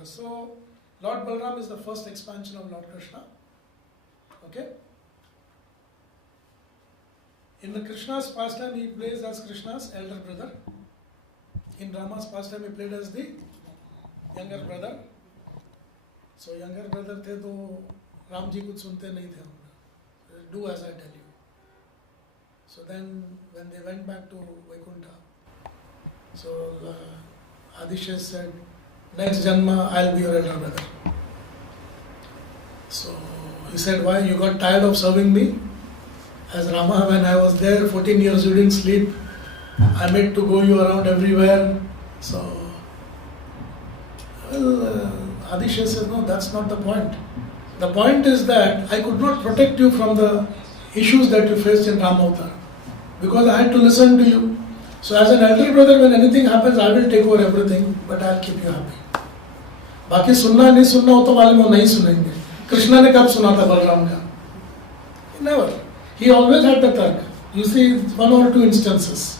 progress. So Lord Balram is the first expansion of Lord Krishna. Okay? In the Krishna's pastime, he plays as Krishna's elder brother. In Rama's pastime, he played as the younger brother. So younger brother थे तो राम जी कुछ सुनते नहीं थे. Do as I tell you. So then when they went back to Vaikuntha, so Adishesh said, next Janma I'll be your elder brother. So he said, why? You got tired of serving me? As Rama, when I was there, 14 years you didn't sleep. I made to go you around everywhere. So, well, Adishesh says, no, that's not the point. The point is that I could not protect you from the issues that you faced in Ram Avatar. Because I had to listen to you. So as an elder brother, when anything happens, I will take over everything, but I'll keep you happy. बाकी सुनना नहीं सुनना हो तो मालूम हो नहीं सुनेंगे. कृष्णा ने कब सुना था बलराम का? Never. He always had the tark. You see one or two instances.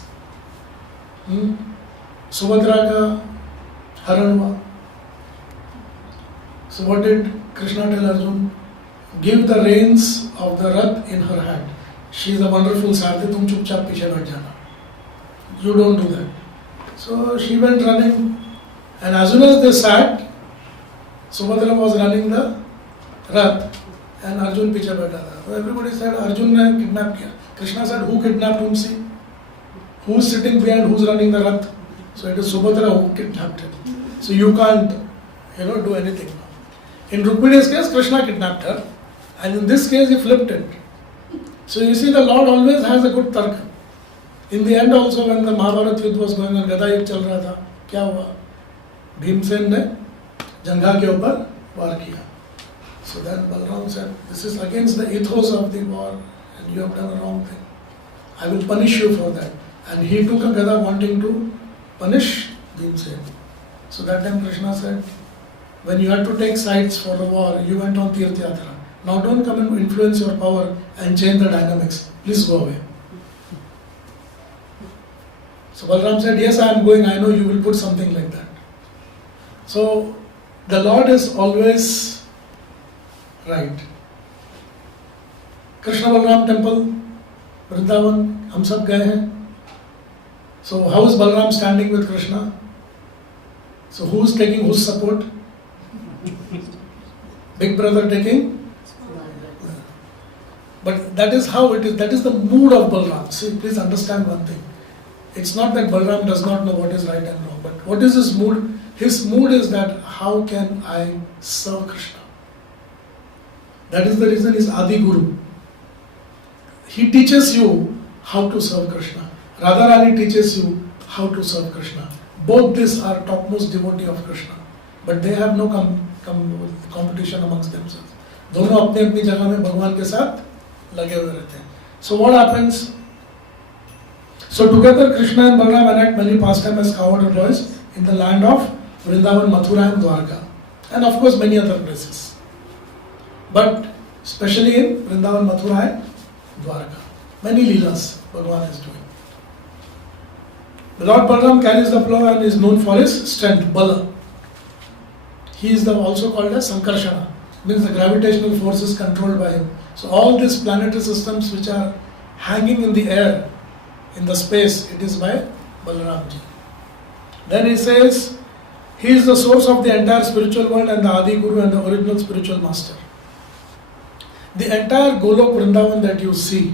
Subhadra का हरण हुआ. So what did Krishna tell Arjun? Give the reins of the rath in her hand. She is a wonderful Sarthi, तुम चुपचाप पीछे बैठ जाना. You don't do that. So she went running, and as soon as they sat, Subhadra was running the rath, and Arjun पीछे बैठा था. So everybody said Arjun ने kidnap किया. Krishna said, who kidnapped him? See, who's sitting behind, who's running the rath? So it is Subhadra who kidnapped him. So you can't, do anything now. In Rukmini's case, Krishna kidnapped her, and in this case, he flipped it. So you see, the Lord always has a good tarka. In the end also, when the Mahabharata Yudh was going on, Gada Yudh चल रहा था, क्या हुआ? भीमसेन ने जंघा के ऊपर वार किया. So then Balram said, this is against the ethos of the war, and you have done a wrong thing. I will punish you for that. And he took a Gada wanting to punish Bhimsen. So that time Krishna said, when you had to take sides for the war, you went on Tirth Yatra. Now don't come and influence your power and change the dynamics. Please go away. So Balram said, yes, I am going. I know you will put something like that. So the Lord is always right. Krishna Balram temple, Vrindavan, hum sab gaye hain. So how is Balram standing with Krishna? So who is taking whose support? Big brother taking? But that is how it is. That is the mood of Balram. See, please understand one thing. It's not that Balram does not know what is right and wrong. But what is his mood? His mood is that how can I serve Krishna? That is the reason he is Adi Guru. He teaches you how to serve Krishna. Radharani teaches you how to serve Krishna. Both these are topmost devotee of Krishna. But they have no competition amongst themselves. दोनों अपने अपनी जगह में भगवान के साथ लगे हुए रहते हैं. So what happens? So together Krishna and Balram enact many pastimes as cowherd employees in the land of Vrindavan, Mathura and Dwarka. And of course many other places. But especially in Vrindavan, Mathura and Dwarka. Many leelas Bhagavan is doing. The Lord Balram carries the plough and is known for his strength, Bala. He is also called as Sankarshana. Means the gravitational force is controlled by him. So all these planetary systems which are hanging in the air, in the space, it is by Balaramji. Then he says, he is the source of the entire spiritual world and the Adi Guru and the original spiritual master. The entire Golok Vrindavan that you see,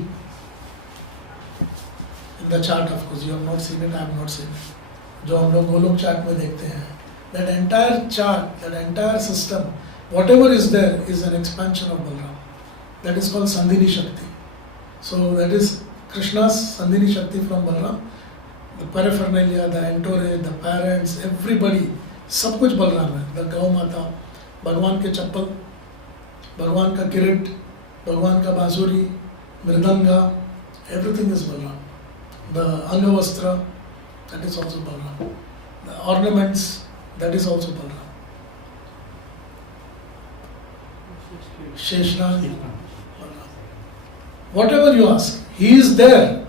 in the chart of course, you have not seen it, I have not seen it. जो हम लोग Golok chart में देखते हैं, that entire chart, that entire system, whatever is there is an expansion of Balram. That is called Sandhini Shakti. So that is Krishna's Sandhini Shakti from Balram. The paraphernalia, the entourage, the parents, everybody, सब कुछ बलराम है. The गौ माता, भगवान के चप्पल, भगवान का किरीट, भगवान का बांसुरी, mridanga, everything is Balram. The Angavastra, that is also Balram. The ornaments, that is also Balram. Sheshnath, Balram. Whatever you ask, he is there.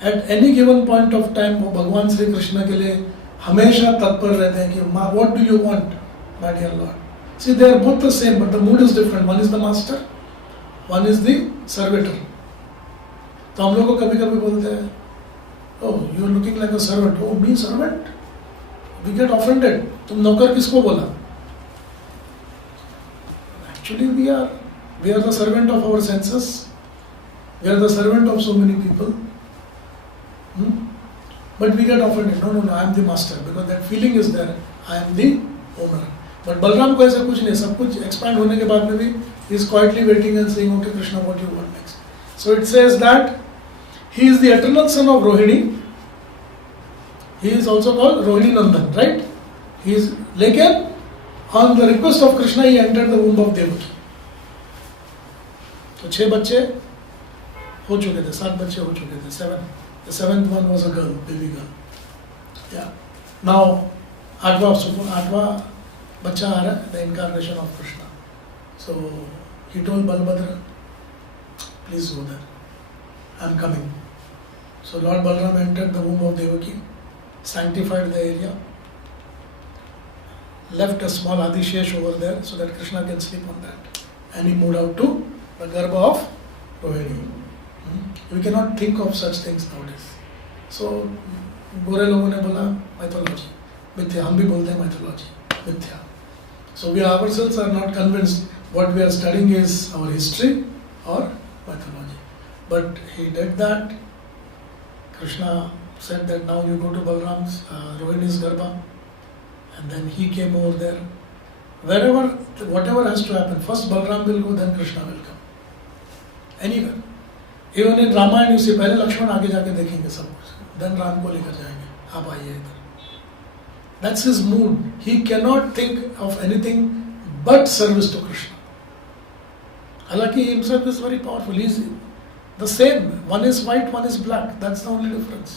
At any given point of time, वो भगवान श्री कृष्ण के लिए हमेशा तत्पर रहते हैं कि what do you want my dear lord. See they are both the same but the mood is different. One is the master, one is the servitor. तो हम लोग को कभी कभी बोलते हैं, oh you are looking like a servant. Oh me servant, we get offended. तुम नौकर किसको बोला? Actually we are the servant of our senses. We are the servant of so many people. But we get offended. No, I am the master because that feeling is there. I am the owner. But Balram को ऐसा कुछ नहीं. सब कुछ expand होने के बाद में भी he is quietly waiting and saying, okay Krishna, what you want next? So it says that he is the eternal son of Rohini. He is also called Rohini Nandan, right? He is. लेकिन on the request of Krishna he entered the womb of Devaki. तो 6 बच्चे हो चुके थे, 7 बच्चे हो चुके थे, 7. The 7th one was a girl, baby girl. Yeah. Now, आठवां बच्चा आ रहा है, the incarnation of Krishna. So he told Balabhadra, please go there. I am coming. So Lord Balaram entered the womb of Devaki, sanctified the area, left a small Adishesh over there so that Krishna can sleep on that, and he moved out to the Garbha of Rohini. We cannot think of such things nowadays. So गोरे लोगों ने बोला mythology, मिथ्या. हम भी बोलते हैं mythology, मिथ्या. So we ourselves are not convinced what we are studying is our history or mythology. But he did that. Krishna said that now you go to Balram's Rohini's Garbha, and then he came over there. Wherever, whatever has to happen, first Balram will go, then Krishna will come. Anywhere. Even in Ramayana से पहले लक्ष्मण आगे जाके देखेंगे सब कुछ, then Ram को लेकर जाएंगे, आप आइए इधर. That's his mood. He can not think of anything but service to Krishna. हालांकि himself is very powerful. He is the same. One is white, one is black. That's the only difference.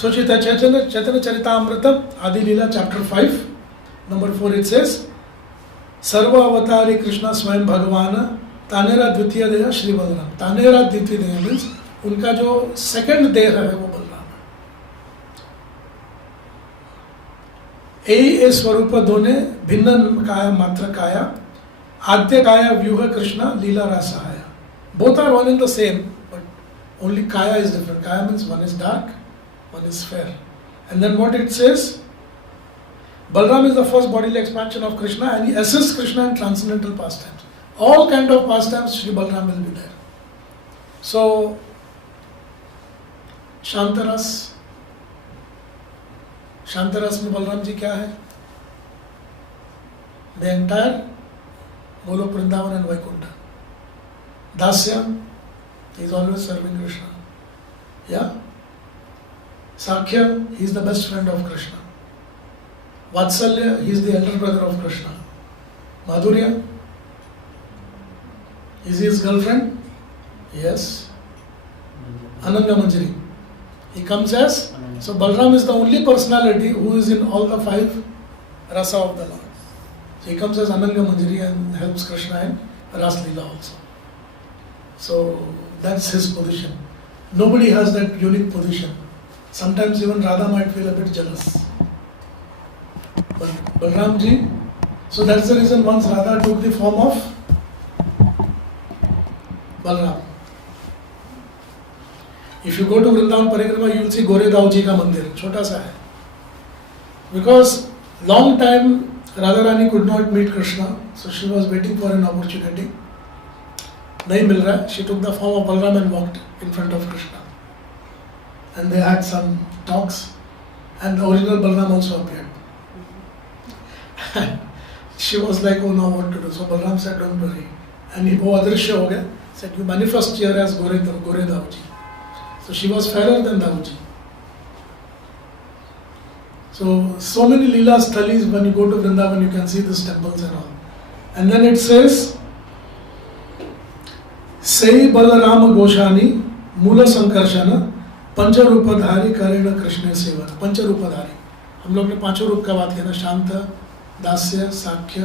So Chaitanya Charitamritam Adi Lila chapter 5 number 4 it says, सर्व अवतारी कृष्ण स्वयं भगवान तानेरा द्वितीय देह श्री बलराम. तानेरा द्वितीय देह means उनका जो सेकंड देह है वो बलराम है. ए स्वरूप दोने भिन्न काया मात्र काया आद्य काया व्यूह कृष्ण लीला रासहाया. Both are one in the same but only काया इज डिफरेंट. काया means one is dark, one is fair. And then what it says, Balram is the first bodily expansion of Krishna and he assists Krishna in transcendental pastimes. All kind of pastimes, Shri Balram will be there. So, Shantaras में Balram ji क्या है? The entire Golok Vrindavan and Vaikuntha. Dasya, he is always serving Krishna. Yeah? Sakhya, he is the best friend of Krishna. Vatsalya, he is the elder brother of Krishna. Madhurya, is he his girlfriend? Yes. Ananga Manjari, he comes as. So Balram is the only personality who is in all the 5 rasa of the Lord. So he comes as Ananga Manjari and helps Krishna in Ras Leela also. So that's his position. Nobody has that unique position. Sometimes even Radha might feel a bit jealous. But Balram ji, so that's the reason once Radha took the form of Balram. If you go to Vrindavan Parikrama, you will see Goredav ji ka mandir, छोटा सा है. Because long time Radha Rani could not meet Krishna, so she was waiting for an opportunity. नहीं मिल रहा, she took the form of Balram and walked in front of Krishna. And they had some talks, and the original Balram also appeared. She was like, oh no, what to do? So Balram said, don't worry. And he वो अदृश्य हो गया. Said, you manifest here as Goredav ji. So she was fairer than Dav ji. So many Leela Sthalis, when you go to Vrindavan, you can see these temples and all. And then it says, Sei Balarama Goshani, Mula Sankarshana, Pancharupadhari Karena Krishna Seva. Pancharupadhari. हम लोग ने 5 रूप का बात किया ना, शांत, दास्य, साख्य,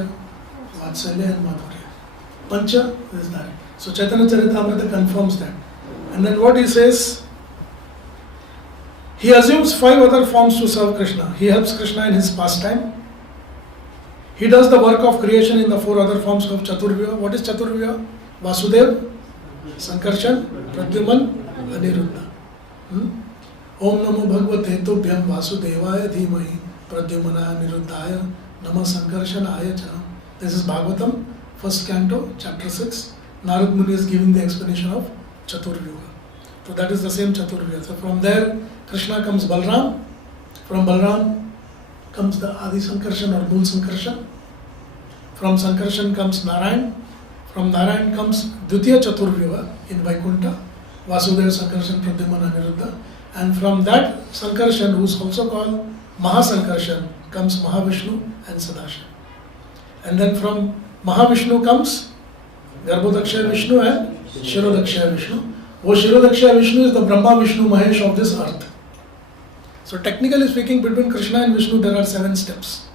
वात्सल्य and madhurya. Pancha is that. So Chaitanya Charitamrita confirms that. And then what he says, he assumes 5 other forms to serve Krishna. He helps Krishna in his pastime. He does the work of creation in the 4 other forms of Chaturvyuha. What is Chaturvyuha? Vasudev, Sankarshan, Pradyuman, Aniruddha. Om Namo Bhagavate Tubhyam Vasudevaya Dhimahi Pradyumana Aniruddhaya Nama Sankarshanaya Cha. This is Bhagavatam, first canto, chapter 6. Narad Muni is giving the explanation of Chaturvyuha. So that is the same Chaturvyuha. So from there, Krishna comes Balram. From Balram comes the Adi Sankarshan or Mool Sankarshan. From Sankarshan comes Narayan. From Narayan comes Dvitiya Chaturvyuha in Vaikuntha. Vasudeva Sankarshan, Pradyumana, Aniruddha. And from that Sankarshan, who is also called Mahasankarshan, comes Mahavishnu and Sadashiva. And then from Mahavishnu comes Garbhodakshaya Vishnu and Shirodakshaya Vishnu. वो Shirodakshaya Vishnu is the Brahma, Vishnu, Mahesh of this earth. So technically speaking, between Krishna and Vishnu there are 7 steps.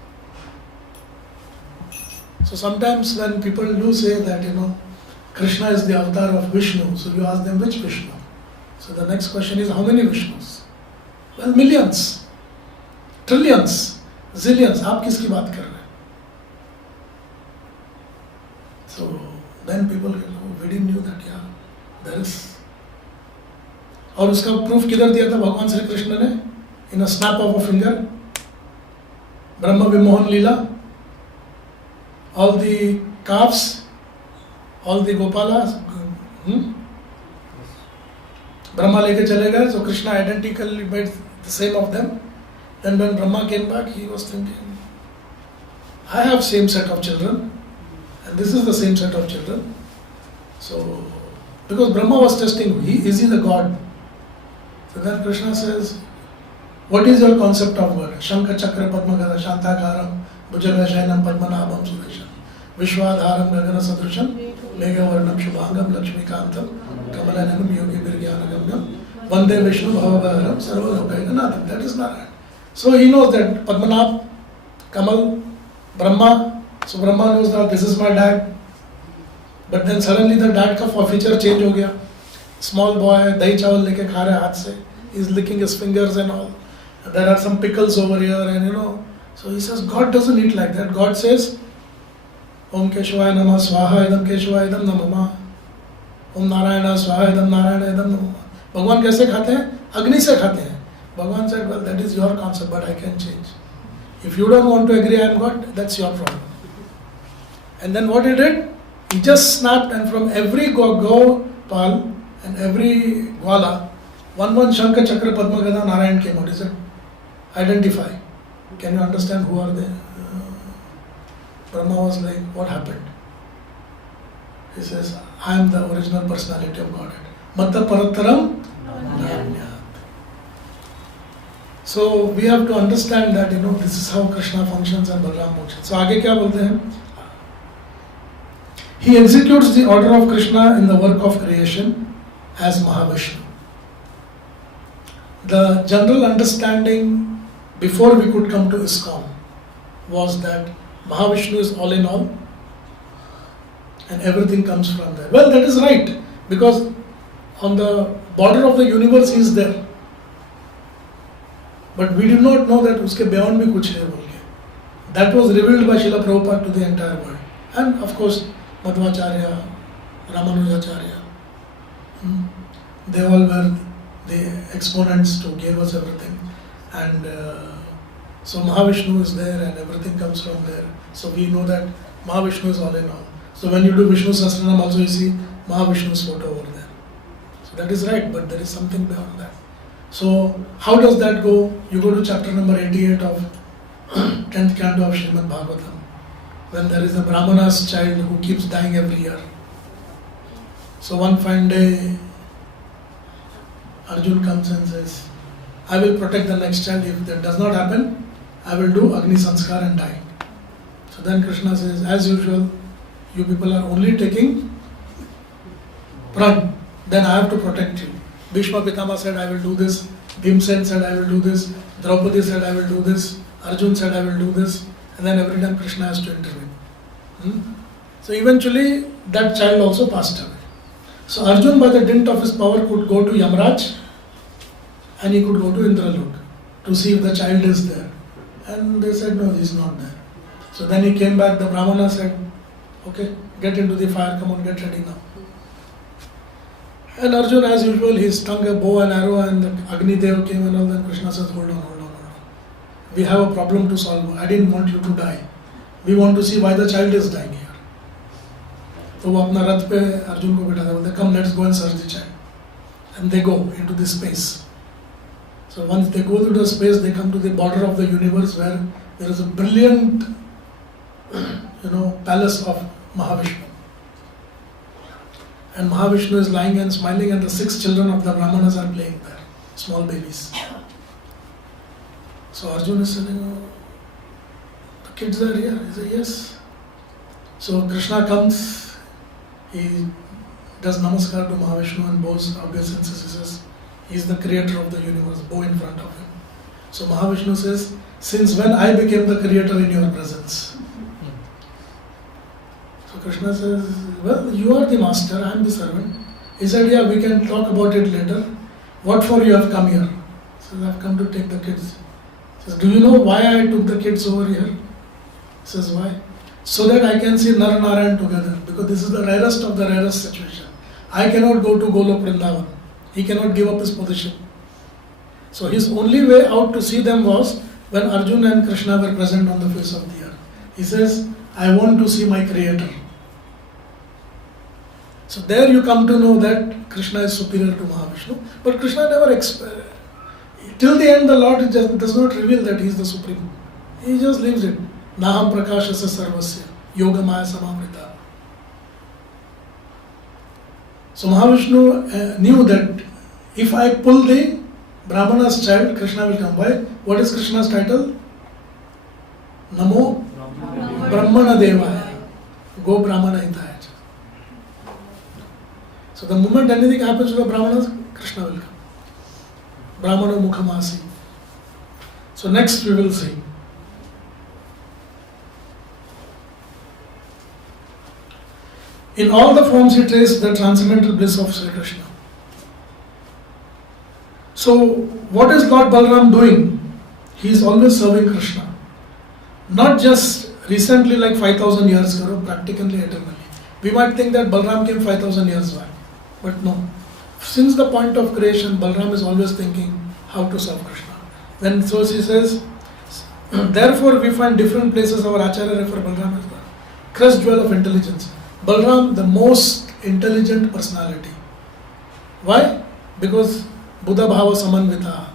So sometimes when people do say that, Krishna is the avatar of Vishnu, so you ask them which Vishnu? So the next question is, how many Vishnus? Well, millions, trillions, zillions. आप किसकी बात कर रहे हैं? So then people, we didn't knew that, there is. और उसका proof किधर दिया था भगवान श्री कृष्ण ने? In a snap of a finger. Brahma Vimohan Leela. All the calves, all the Gopalas, Brahma leke chale gaye, so Krishna identically made the same of them. Then when Brahma came back, he was thinking, I have same set of children, and this is the same set of children. So, because Brahma was testing, is he the God? So then Krishna says, what is your concept of God? Shankha Chakra Padma Gada Shantakaram Bhujaga Shainam Padmanabham Sudeshan Vishwadharam Gagana Sadrisham Mega Varnam Shubhangam Lakshmi Kantam Kamalanam Yogi Birgyanagamyam Vande Vishnu Bhavavaram Sarvalokaikanatham. That is Narayan. So he knows that Padmanabh, Kamal, Brahma. So Brahma knows that this is my dad. But then suddenly the dad ka feature change ho gaya. Small boy, dahi chawal leke kha raha haath se. He's licking his fingers and all. There are some pickles over here and So he says, God doesn't eat like that. God says, Om Keshwaya Namah Swaha Idam Keshwaya Idam Namama. Om Narayana Swaha Idam Narayana Idam Namama. Bhagwan kaise khate hain? Agni se khate hain. Bhagwan said, well, that is your concept, but I can change. If you don't want to agree I am God, that's your problem. And then what he did? He just snapped, and from every Gopal and every Gwala, one Shankha Chakra Padma Gada Narayan came out. He said, identify. Can you understand who are they? Brahma was like, what happened? He says, I am the original personality of Godhead. Matta Parattaram Nanyat. So we have to understand that, this is how Krishna functions and Balaram functions. So आगे क्या बोलते हैं? He executes the order of Krishna in the work of creation as Mahavishnu. The general understanding before we could come to ISKCON was that Mahavishnu is all in all and everything comes from there. Well, that is right, because on the border of the universe he is there. But we do not know that uske beyond bhi kuch hai bolke. That was revealed by Srila Prabhupada to the entire world. And of course, Madhvacharya, Ramanujacharya, they all were the exponents to give us everything. And so Mahavishnu is there and everything comes from there. So we know that Mahavishnu is all in all. So when you do Vishnu Sahasranam also you see Mahavishnu's photo over there. So that is right, but there is something beyond that. So how does that go? You go to chapter number 88 of 10th canto of Srimad Bhagavatam, when there is a Brahmana's child who keeps dying every year. So one fine day, Arjun comes and says, I will protect the next child. If that does not happen, I will do Agni Sanskar and die. So then Krishna says, as usual, you people are only taking pran, then I have to protect you. Bhishma Pitama said, I will do this. Bhimsen said, I will do this. Draupadi said, I will do this. Arjun said, I will do this. And then every time Krishna has to intervene. So eventually, that child also passed away. So Arjun, by the dint of his power, could go to Yamraj and he could go to Indralok to see if the child is there. And they said, no, he is not there. So then he came back, the Brahmana said, okay, get into the fire, come on, get ready now. And Arjun, as usual, he stung a bow and arrow, and the Agni Dev came and all. Then Krishna says, hold on. We have a problem to solve. I didn't want you to die. We want to see why the child is dying here. So वो अपना रथ पे अर्जुन को बिठाते बोलते, come, let's go and search the child. And they go into this space. So once they go to the space, they come to the border of the universe where there is a brilliant, palace of Mahavishnu. And Mahavishnu is lying and smiling, and the 6 children of the Brahmanas are playing there, small babies. So Arjuna is saying, oh, the kids are here. He said, yes. So Krishna comes, he does namaskar to Mahavishnu and bows obeisance. He says, he is the creator of the universe, bow in front of him. So Mahavishnu says, since when I became the creator in your presence? So Krishna says, well, you are the master, I am the servant. He said, yeah, we can talk about it later. What for you have come here? He says, I have come to take the kids. He says, do you know why I took the kids over here? He says, why? So that I can see Nar Narayan together, because this is the rarest of the rarest situation. I cannot go to Golok Vrindavan. He cannot give up his position. So his only way out to see them was when Arjuna and Krishna were present on the face of the earth. He says, I want to see my creator. So there you come to know that Krishna is superior to Mahavishnu. But Krishna never till the end the Lord just does not reveal that he is the supreme. He just leaves it. Naham prakashasya sarvasya yogamaya samamrita. So Mahavishnu knew that if I pull the Brahmana's child, Krishna will come. Why? What is Krishna's title? Namo Brahmana Devaya. Go Brahmana Hitaya. So the moment anything happens to the Brahmanas, Krishna will come. Brahmana Mukhamasi. So next we will see. In all the forms he traced the transcendental bliss of Sri Krishna. So what is Lord Balaram doing? He is always serving Krishna. Not just recently like 5,000 years ago, practically eternally. We might think that Balaram came 5,000 years back. But no. Since the point of creation, Balaram is always thinking how to serve Krishna. Then so he says, therefore we find different places our Acharya refer Balaram as the crest jewel of intelligence. Balaram, the most intelligent personality. Why? Because Buddha Bhava Samanvita.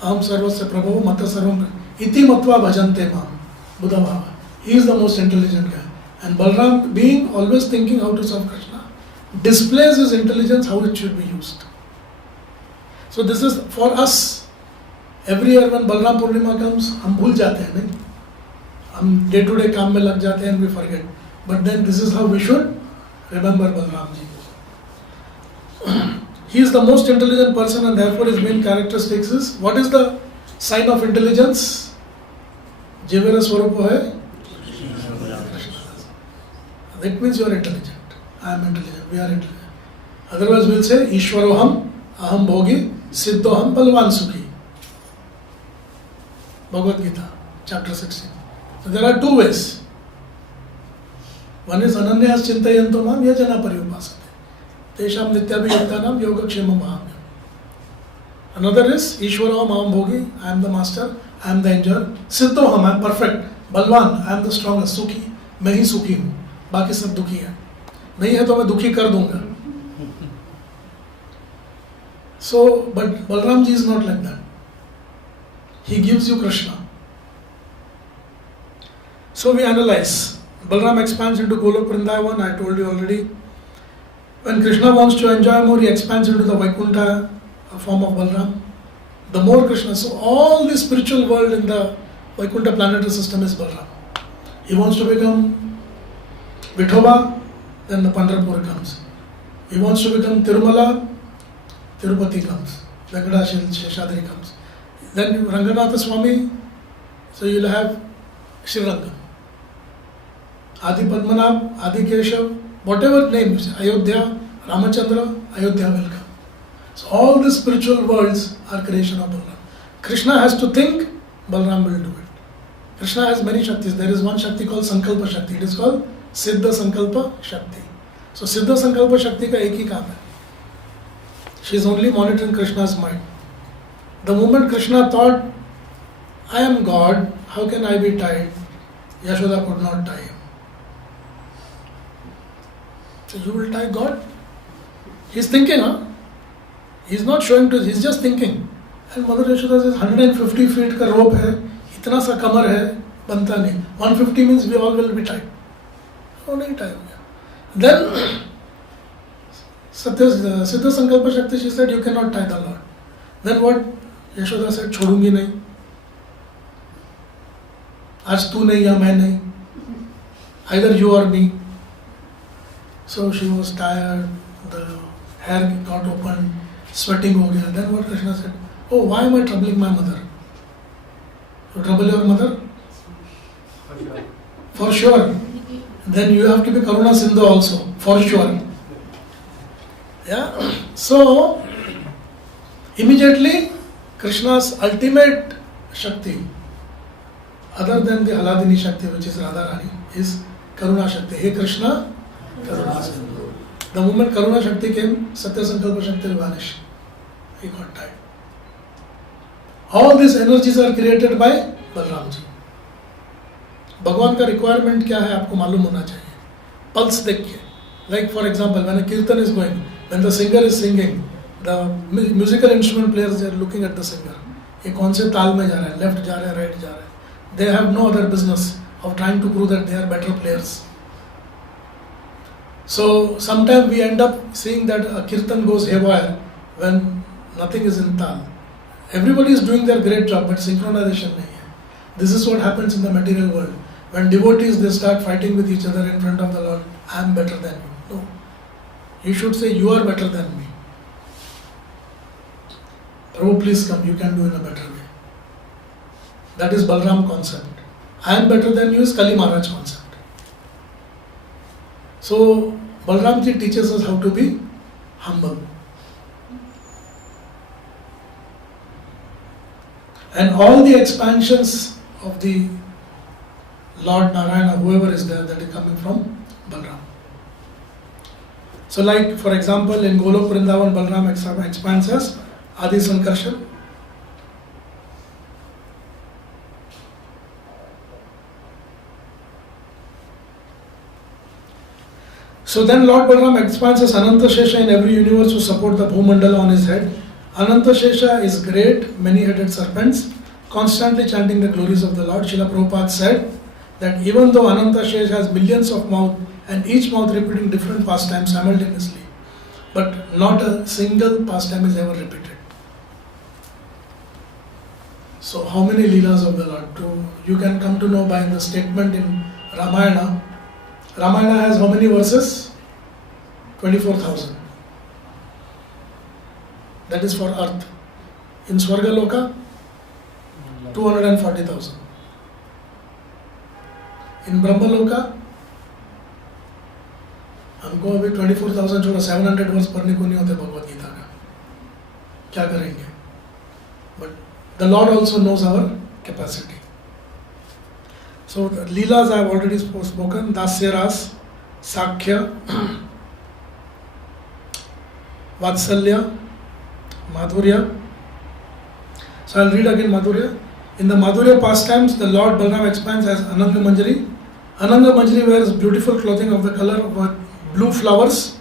Aham Sarvasya Prabhu Mata Sarvam Iti Matva Bhajante Mam. Buddha Bhava. He is the most intelligent guy. And Balaram, being always thinking how to serve Krishna, displays his intelligence how it should be used. So this is for us. Every year when Balaram Purnima comes, हम भूल जाते हैं नहीं? हम day to day काम में लग जाते हैं and we forget. But then this is how we should remember Balaram ji. He is the most intelligent person and therefore his main characteristics is, what is the sign of intelligence? Jivera Swarupa hai. That means you are intelligent. I am intelligent. We are intelligent. Otherwise we will say, Ishwaroham, Aham Bhogi, Siddhoham, Balvan Sukhi. Bhagavad Gita, chapter 16. So there are two ways. One is Ananyas Chintayanto Mam Yajana Pariyupasate. Tesham Nityabhiyuktanam Yogakshema Mahamyam. Another is Ishwaroham Aham Bhogi, I am the master, I am the enjoyer. Siddhoham, I am perfect. Balvan, I am the strongest. Sukhi, मैं ही सुखी हूँ. बाकी सब दुखी है. नहीं है तो मैं दुखी कर दूंगा. So, but Balaram ji is not like that. He gives you Krishna. So we analyze. Balaram expands into Golok Vrindavan, I told you already. When Krishna wants to enjoy more, he expands into the Vaikuntha form of Balaram. The more Krishna. So all the spiritual world in the Vaikuntha planetary system is Balaram. He wants to become Vithoba, then the Pandharpur comes. He wants to become Tirumala, Tirupati comes. Venkata Sheshadri comes. Then Ranganatha Swami, so you'll have Sri Rangam. Adi Padmanabh, Adi Keshav, whatever names, Ayodhya, Ramachandra, Ayodhya will come. So all the spiritual worlds are creation of Balram. Krishna has to think, Balram will do it. Krishna has many Shaktis. There is one Shakti called Sankalpa Shakti. It is called Siddha Sankalpa Shakti. So Siddha Sankalpa Shakti का एक ही काम है. She is only monitoring Krishna's mind. The moment Krishna thought, I am God, how can I be tied? Yashoda could not tie him. So you will tie God? He is thinking, huh? He is not showing to, he is just thinking. And Mother Yashoda says 150 feet का rope है, इतना सा कमर है, बनता नहीं. 150 means we all will be tied. वो नहीं tie हो गया. Then Siddha Sankalpa Shakti, she said, you cannot tie the Lord. Then what? Yashoda said, छोड़ूंगी नहीं. आज तू नहीं या मैं नहीं. Either you or me. So she was tired, the hair got open, sweating हो गया. Then what Krishna said? Oh, why am I troubling my mother? You trouble your mother? For sure. Then you have to be Karuna Sindhu also, for sure. Yeah. So, immediately, Krishna's ultimate Shakti, other than the Haladini Shakti, which is Radharani, is Karuna Shakti. Hey Krishna, Karuna Sindhu. The moment Karuna Shakti came, Satya Sankalpa Shakti will vanish. He got tired. All these energies are created by Balram ji. भगवान का requirement क्या है आपको मालूम होना चाहिए. Pulse देखिए. Like for example, when a kirtan is going, when the singer is singing, the musical instrument players are looking at the singer. ये कौन से ताल में जा रहा है, left जा रहा है, right जा रहा है. They have no other business of trying to prove that they are better players. So sometimes we end up seeing that a kirtan goes haywire when nothing is in tal. Everybody is doing their great job, but synchronization nahi hai. This is what happens in the material world. When devotees, they start fighting with each other in front of the Lord. I am better than you. No. You should say, you are better than me. Prabhu, please come, you can do in a better way. That is Balram concept. I am better than you is Kali Maharaj concept. So, Balram ji teaches us how to be humble. And all the expansions of the Lord Narayana, whoever is there, that is coming from Balram. So like for example in Golok Vrindavan, Balram expands as Adi Sankarshan. So then Lord Balram expands as Ananta Shesha in every universe to support the Bhumandala on his head. Ananta Shesha is great, many-headed serpents, constantly chanting the glories of the Lord. Srila Prabhupada said that even though Ananta Shesha has millions of mouths and each mouth repeating different pastimes simultaneously, but not a single pastime is ever repeated. So how many Leelas of the Lord? You can come to know by the statement in Ramayana. Ramayana has how many verses? 24,000. That is for earth. In Swargaloka, 240,000. In Brahmaloka, हमको अभी 24,000 छोड़ा 700 वर्ष पढ़ने को नहीं होते भगवद गीता का. क्या करेंगे? But the Lord also knows our capacity. So the Leelas I have already spoken. Dasya Ras, Sakhya, Vatsalya, Madhurya. So I'll read again Madhurya. In the Madhurya pastimes, the Lord Balram expands as Ananga Manjari. Ananga Manjari wears beautiful clothing of the color of blue flowers,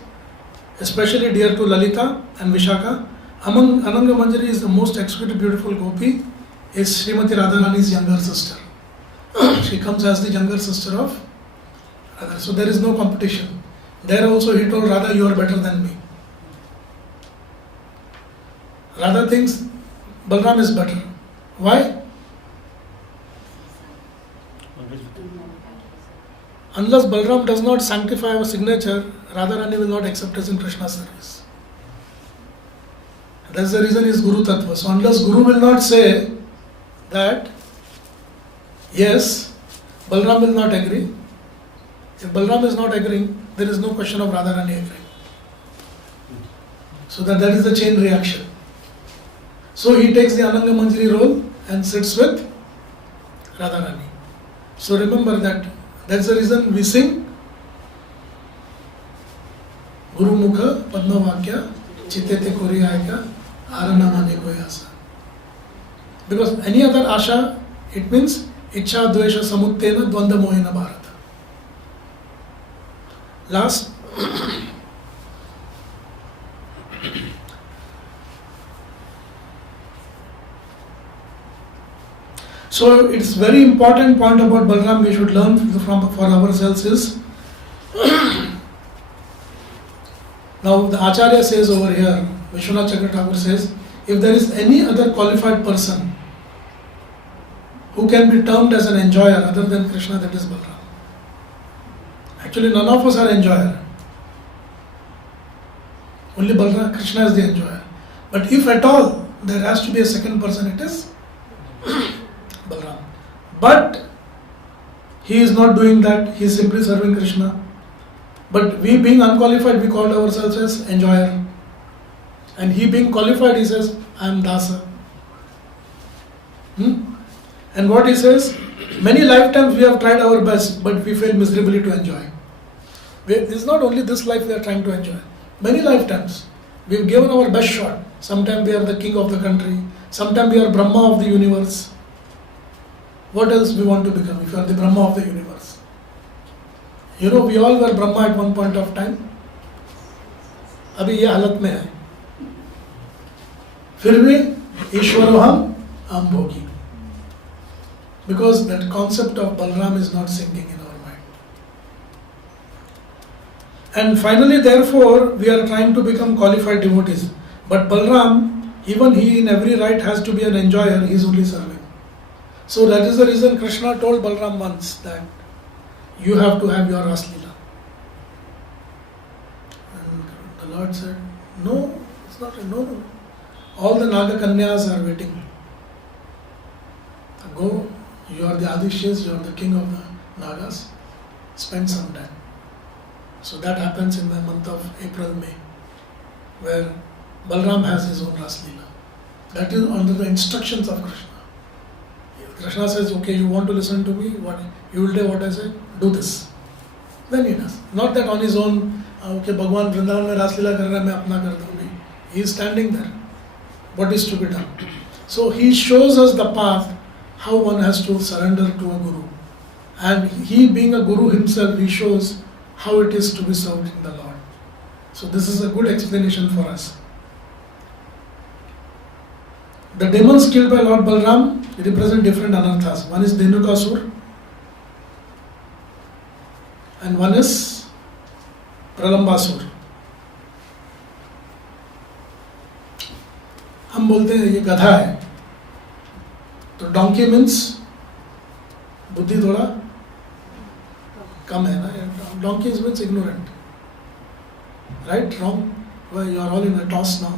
especially dear to Lalita and Vishaka. Among Ananga Manjari is the most exquisite beautiful gopi, is Srimati Radharani's younger sister. She comes as the younger sister of Radha. So there is no competition. There also he told Radha, you are better than me. Radha thinks Balram is better. Why? Unless Balram does not sanctify our signature, Radharani will not accept us in Krishna's service. That's the reason he is Guru Tattva. So unless Guru will not say that, yes, Balram will not agree. If Balram is not agreeing, there is no question of Radharani agreeing. So that is the chain reaction. So he takes the Ananga Manjari role and sits with Radharani. So remember that's the reason we sing Guru Mukha Padma Vakya Chitete Kori Aika Aranama Nekoy Asa. Because any other asha, it means Ichha Dvesha Samuttena Dvanda Mohina Bharata. Last. So it's very important point about Balram we should learn for ourselves is now the Acharya says over here, Vishwanath Chakra Thakur says, if there is any other qualified person who can be termed as an enjoyer other than Krishna, that is Balram. Actually none of us are enjoyer. Only Balram, Krishna is the enjoyer. But if at all there has to be a second person, it is Balram. But he is not doing that, he is simply serving Krishna. But we being unqualified, we call ourselves as enjoyer. And he being qualified, he says, I am Dasa. And what he says, many lifetimes we have tried our best, but we fail miserably to enjoy. It is not only this life we are trying to enjoy. Many lifetimes we have given our best shot. Sometimes we are the king of the country. Sometimes we are Brahma of the universe. What else we want to become if you are the Brahma of the universe? You know, we all were Brahma at one point of time. अभी ये हालत में है. फिर भी ईश्वरो हम भोगी. Because that concept of Balram is not sinking in our mind. And finally, therefore, we are trying to become qualified devotees. But Balram, even he in every right has to be an enjoyer, he is only serving. So that is the reason Krishna told Balram once that you have to have your Ras Leela. And the Lord said, no, it's not, no. All the Naga Kanyas are waiting. Go, you are the Adishyas, you are the king of the Nagas, spend some time. So that happens in the month of April, May, where Balram has his own Ras Leela. That is under the instructions of Krishna. Krishna says, okay, you want to listen to me, what you will do what I say, do this. Then he does. Not that on his own, okay, Bhagwan Vrindavan mein Ras Leela kar raha hai, main apna kar dungi. He is standing there. What is to be done? So he shows us the path, how one has to surrender to a guru. And he being a guru himself, he shows how it is to be served in the Lord. So this is a good explanation for us. The demons killed by Lord Balram represent different anarthas. One is Dhenukasur and one is Pralambasur. हम बोलते हैं ये गधा है, तो donkey means बुद्धि थोड़ा कम है ना. Donkey means ignorant, right? Wrong? Well, you are all in a toss now.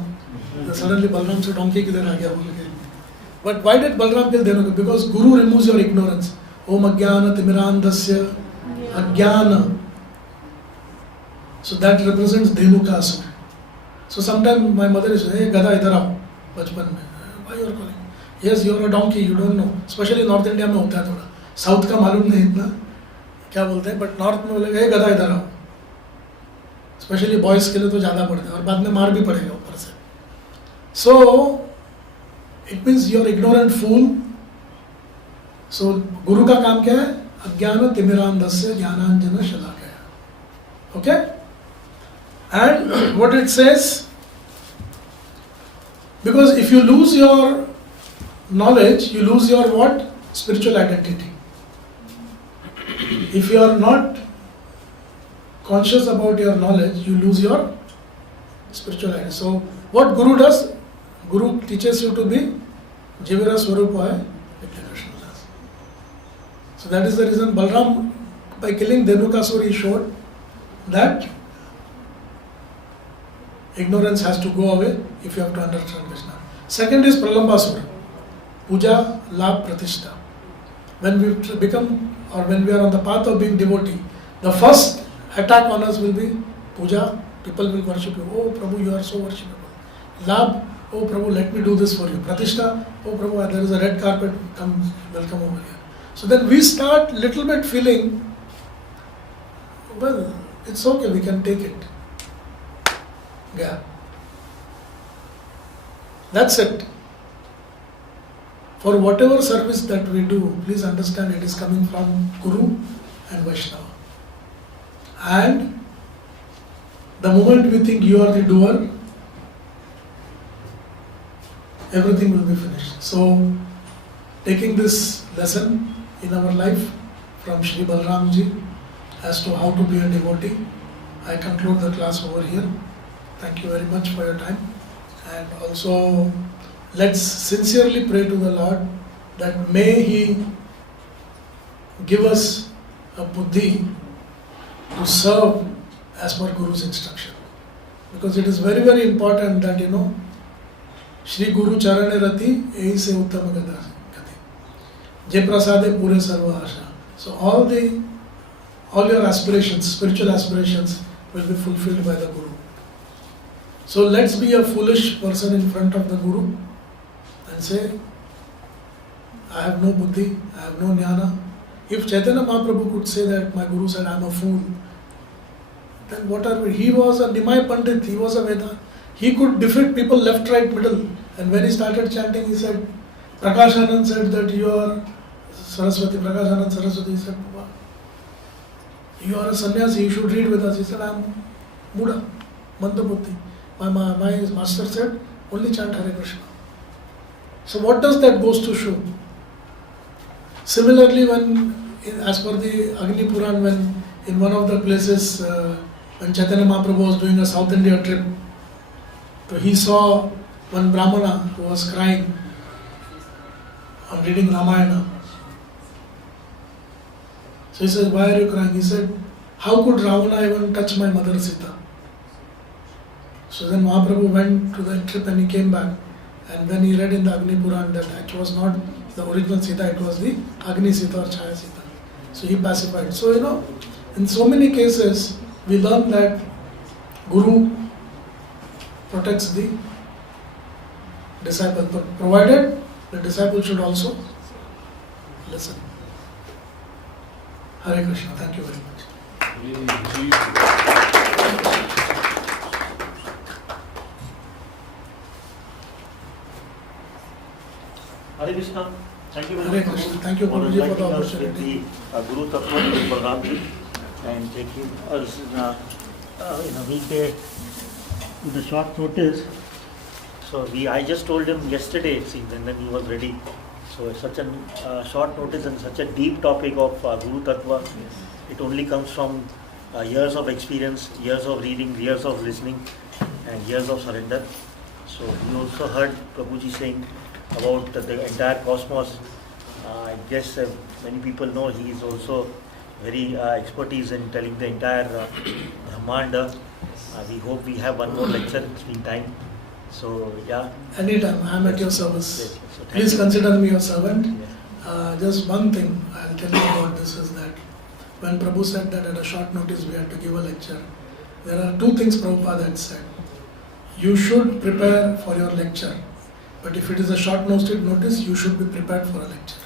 Suddenly Balram said donkey किधर आ गया बोल के. But why did Balram kill Dhenuka? Because Guru removes your ignorance. Om Ajnana Timirandasya Ajnana. So that represents Dhenukasur. So sometimes my mother is saying, hey Gada idhar aao. बचपन में, why you are calling? Yes, you are a donkey, you don't know. Especially North India में होता है थोड़ा. South का मालूम नहीं इतना क्या बोलते हैं, but North में बोलेगा, hey गधा इधर आओ. Especially boys के लिए तो ज़्यादा पड़ता है और बाद में मार भी पड़ेगा ऊपर से. So it means you are ignorant fool. So गुरु का काम क्या है? अज्ञान तिमिरांधस्य ज्ञानांजन शलाकया. Okay? And what it says, because if you lose your knowledge, you lose your what? Spiritual identity. If you are not conscious about your knowledge, you lose your spiritual identity. So what Guru does? Guru teaches you to be Jivira Swarupa Krishna. So that is the reason Balram, by killing Dhenukasur, he showed that ignorance has to go away if you have to understand Krishna. Second is Pralambasur, Puja, Labh, Pratishtha. When we become or when we are on the path of being devotee, the first attack on us will be puja. People will worship you. Oh Prabhu, you are so worshipable. Labh, oh Prabhu, let me do this for you. Pratishtha, oh Prabhu, there is a red carpet. Come, welcome over here. So then we start little bit feeling, well, it's okay, we can take it. Yeah. That's it. For whatever service that we do, please understand it is coming from Guru and Vaishnava. And the moment we think you are the doer, everything will be finished. So, taking this lesson in our life from Shri Balramji as to how to be a devotee, I conclude the class over here. Thank you very much for your time. And also, let's sincerely pray to the Lord that may He give us a buddhi to serve as per Guru's instruction. Because it is very, very important that, Shri Guru Charane Rati, Ehi se Uttama Gati. Je Prasade Pure Sarva Asha. So all your aspirations, spiritual aspirations, will be fulfilled by the Guru. So let's be a foolish person in front of the Guru and say, I have no buddhi, I have no jnana. If Chaitanya Mahaprabhu could say that my Guru said I am a fool, then what are we? He was a Nimai Pandit, he was a Veda. He could defeat people left, right, middle. And when he started chanting, he said, Prakash Anand said that you are Saraswati, Prakash Anand Saraswati. He said, you are a sannyasi, you should read with us. He said, I am Muda, Mandabuddhi. My master said, only chant Hare Krishna. So what does that goes to show? Similarly, as per the Agni Puran, when in one of the places, when Chaitanya Mahaprabhu was doing a South India trip, so he saw one Brahmana who was crying on reading Ramayana. So he said, why are you crying? He said, how could Ravana even touch my mother Sita? So then Mahaprabhu went to the trip and he came back. And then he read in the Agni Puran that it was not the original Sita, it was the Agni Sita or Chaya Sita. So he pacified. So, in so many cases, we learn that Guru protects the disciple, but provided the disciple should also listen. Hare Krishna. Thank you very much. Hare Krishna. Thank you Hare very much Krishna. Thank you, Prabhuji, for the opportunity. The Guru Tattva with Balramji and taking us in a weekday with a short notice. So I just told him yesterday, it seems, and then he was ready. So such a short notice and such a deep topic of Guru Tattva, it only comes from years of experience, years of reading, years of listening, and years of surrender. So we also heard Prabhuji saying about the entire cosmos. I guess many people know he is also very expertise in telling the entire Brahmanda. We hope we have one more lecture, it's been time. So yeah. Anytime, I am at your service. Yes, so Please you. consider me your servant. Yes. Just one thing I'll tell you about this is that when Prabhu said that at a short notice we had to give a lecture, there are two things Prabhupada had said. You should prepare for your lecture, but if it is a short notice, you should be prepared for a lecture.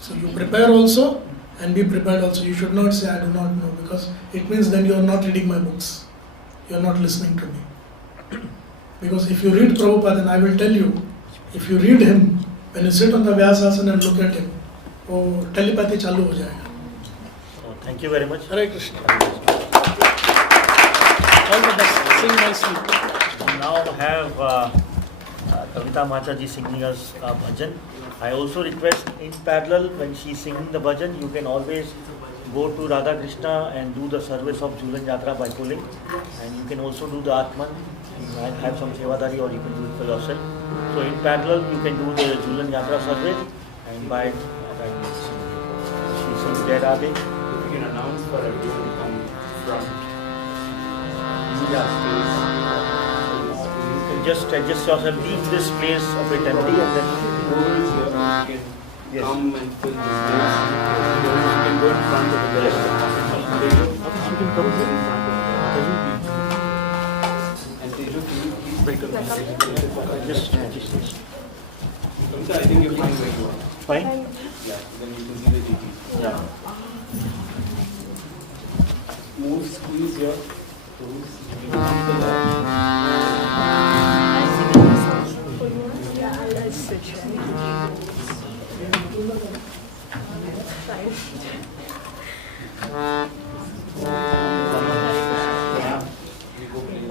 So you prepare also and be prepared also. You should not say I do not know, because it means then you are not reading my books. You are not listening to me. Because if you read Prabhupada, then I will tell you, if you read him, when you sit on the Vyasasana and look at him, oh, telepathy chalu ho jayega. So, thank you very much. Hare Krishna. All the best. Sing nicely. We now have Kavita Mataji singing us bhajan. I also request in parallel when she is singing the bhajan, you can always go to Radha Krishna and do the service of Jhulan Yatra by pulling, and you can also do the Atman. You might have some Sevadari or you can do it for yourself. So in parallel you can do the Jhulan Yatra service and by she sings Jai Radhe. You can announce for everyone to come from You can just adjust yourself, leave this place a bit empty and then whoever is here, you can Yes. come and fill the space. You can go in front of the rest of the can come here. And Tejo, can you please Just. Kamsa, I think you're fine where you are. Fine? Yeah, then you can see the DP. Yeah. Move, squeeze your toes. You can see the left. Yeah, I'll switch. Yeah. We go play.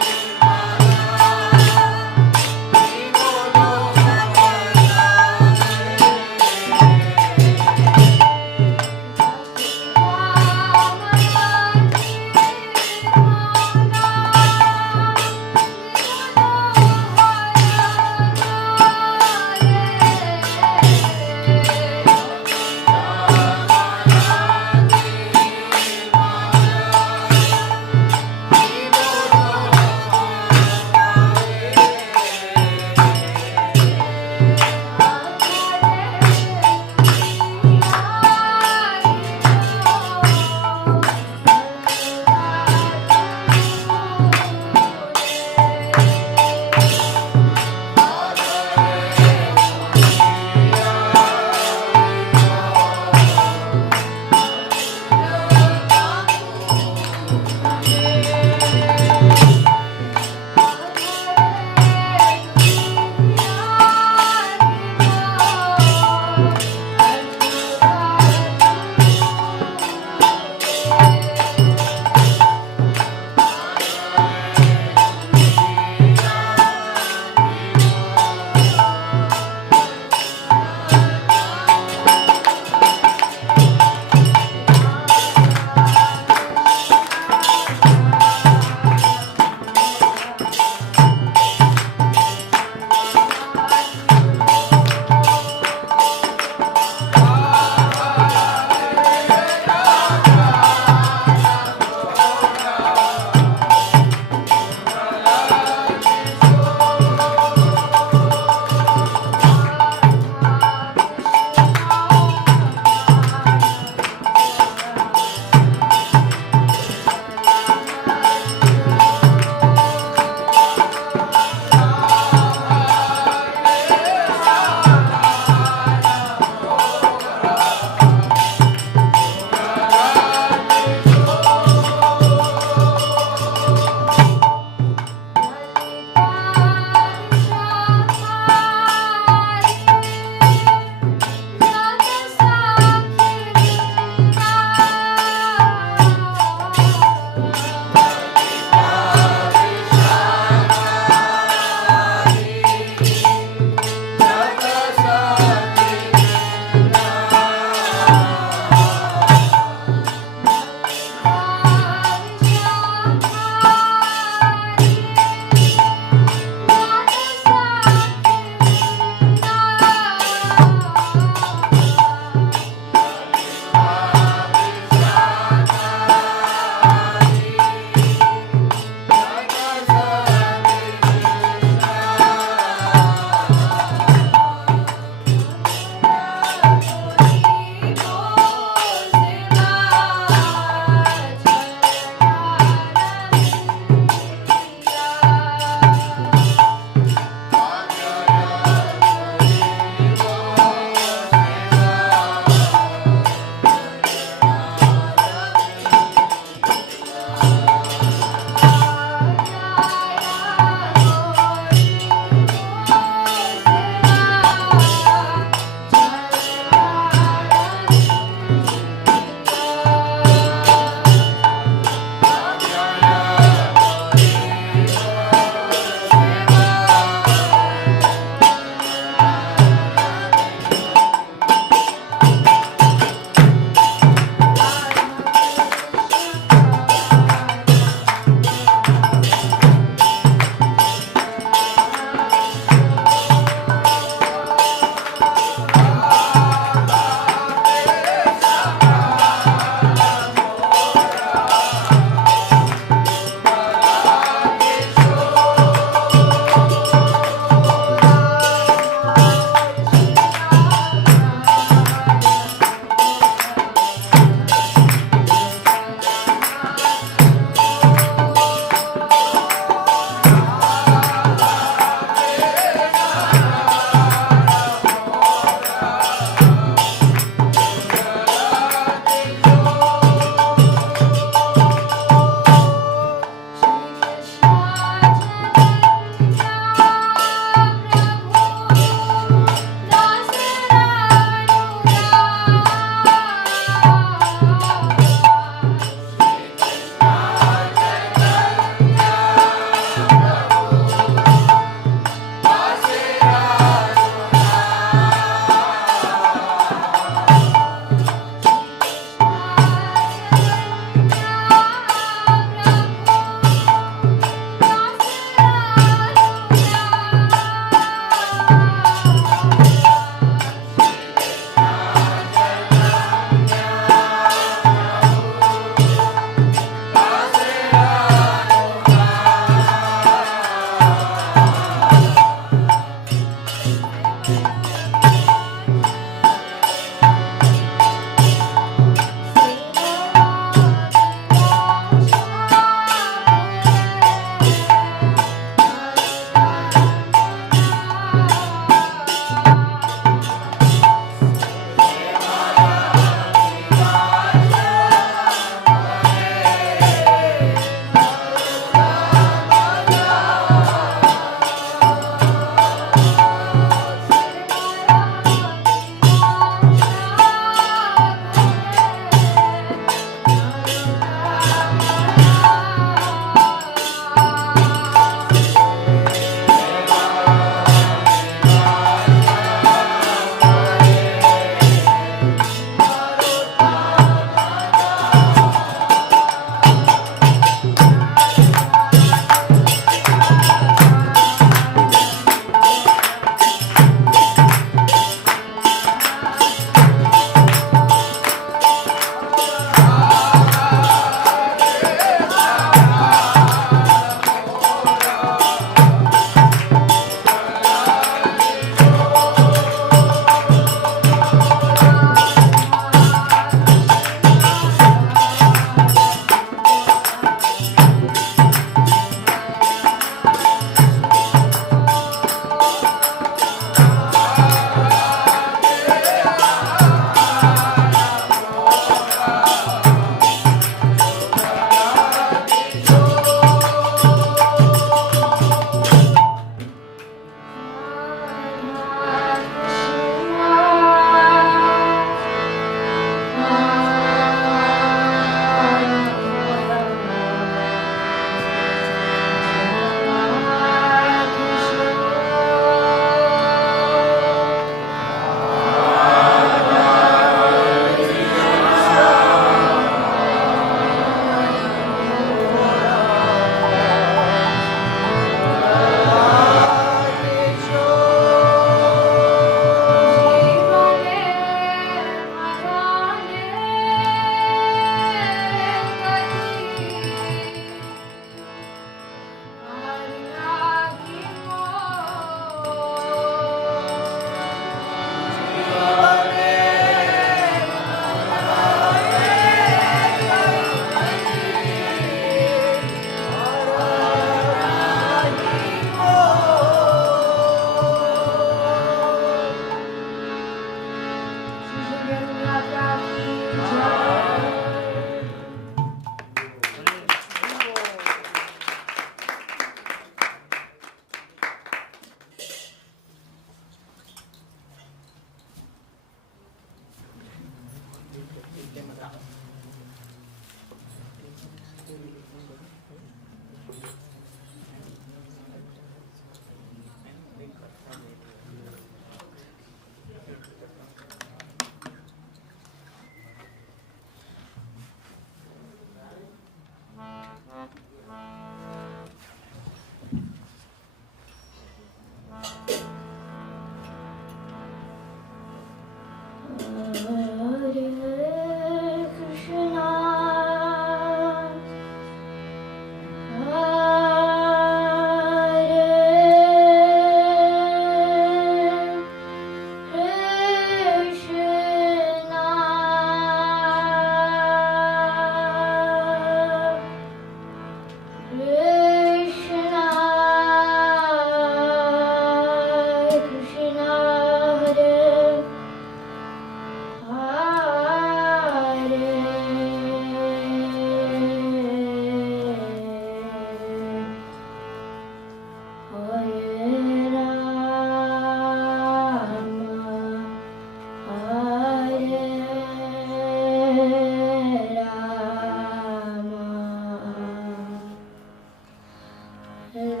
Rama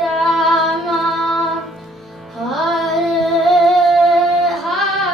Rama Hare Hare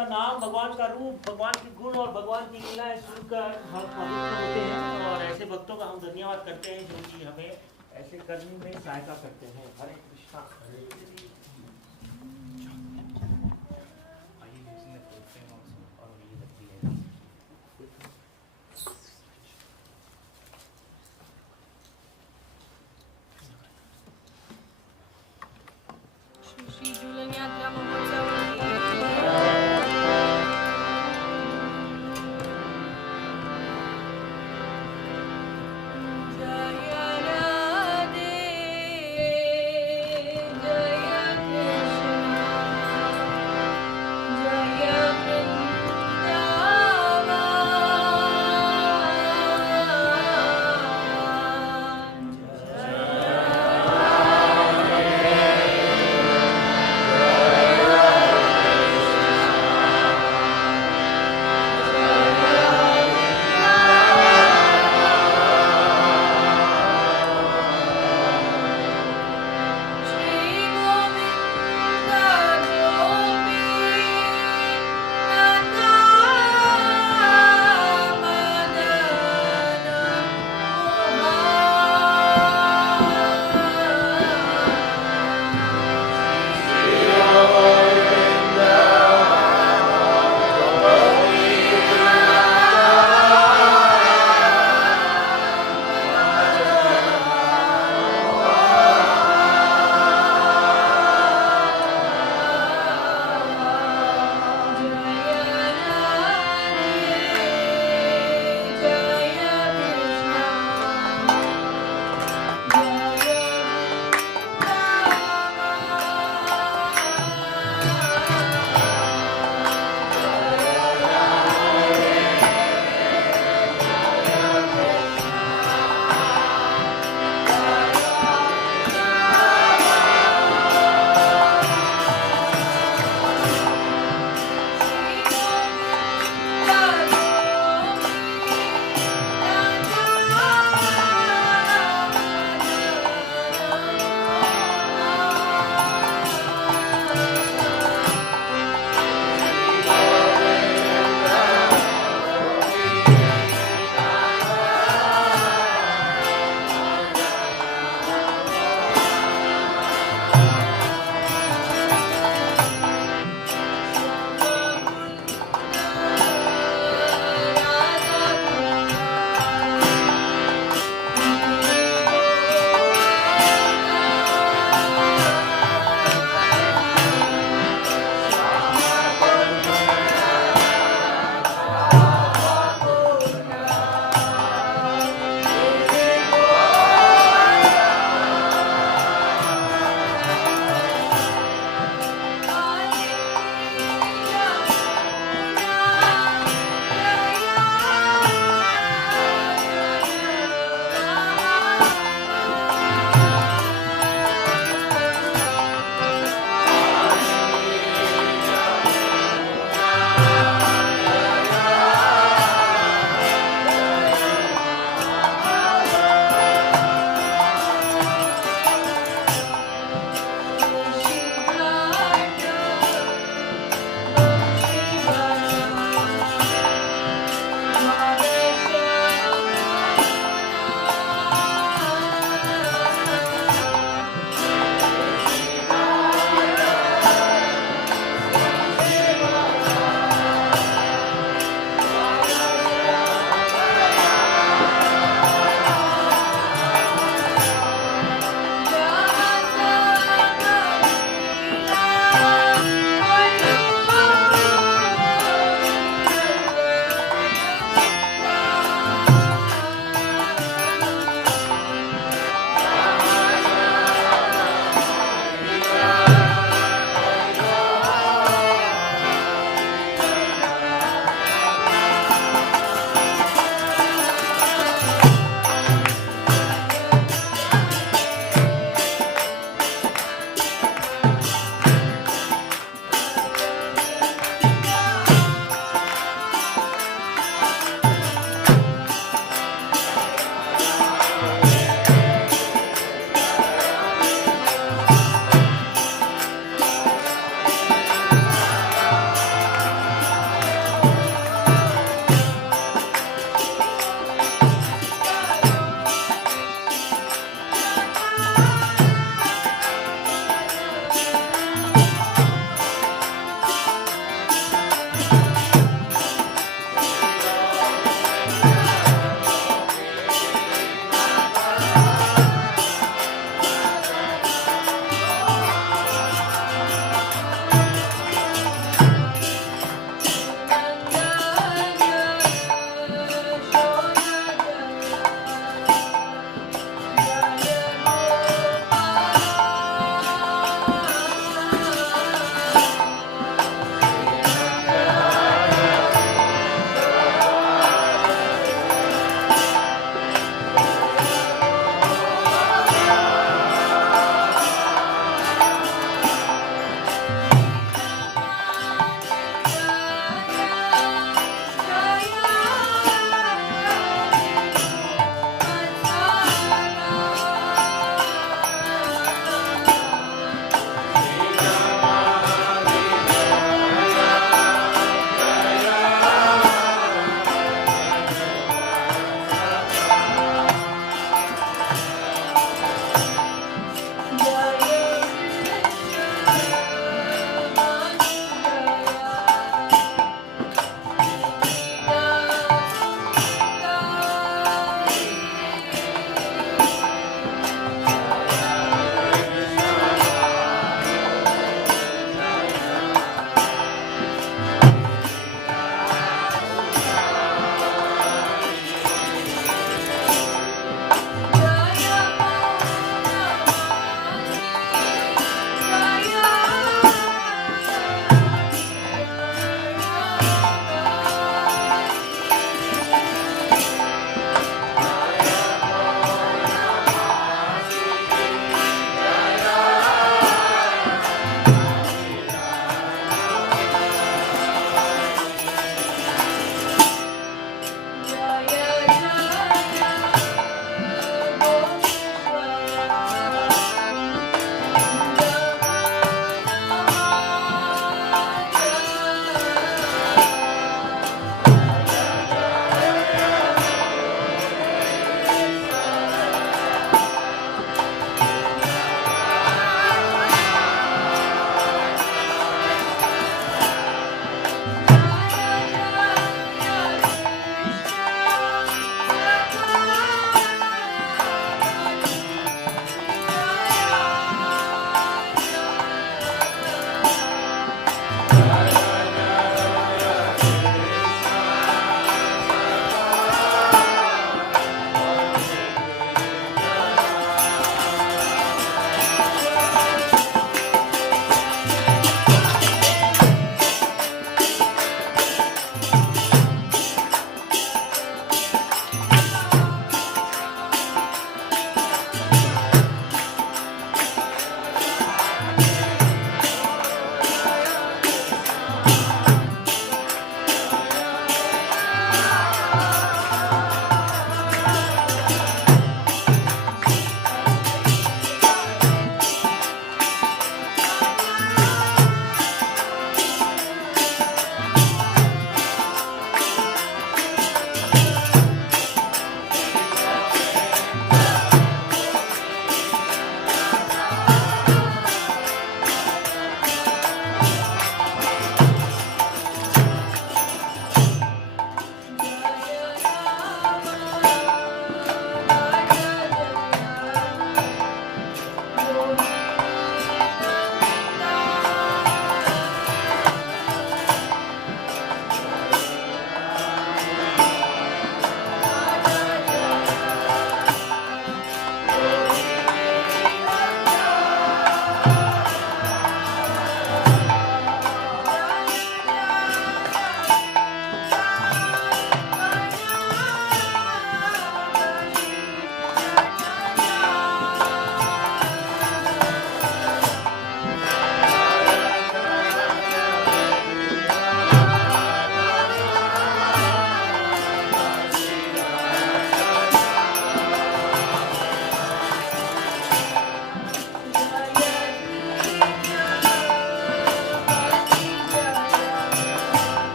का नाम, भगवान का रूप, भगवान के गुण और भगवान की लीलाएं सुनकर हम पवित्र होते हैं और ऐसे भक्तों का हम धन्यवाद करते हैं जो कि हमें ऐसे करने में सहायता करते हैं। हरे कृष्णा। श्री झूलन यात्रा महोत्सव जय राधे जय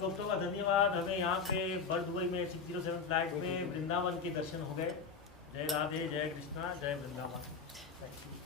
हेलीकॉप्टर का धन्यवाद। हमें यहाँ पे बर्ड दुबई में 607 फ्लाइट में वृंदावन के दर्शन हो गए। जय राधे, जय कृष्णा, जय वृंदावन। Thank you.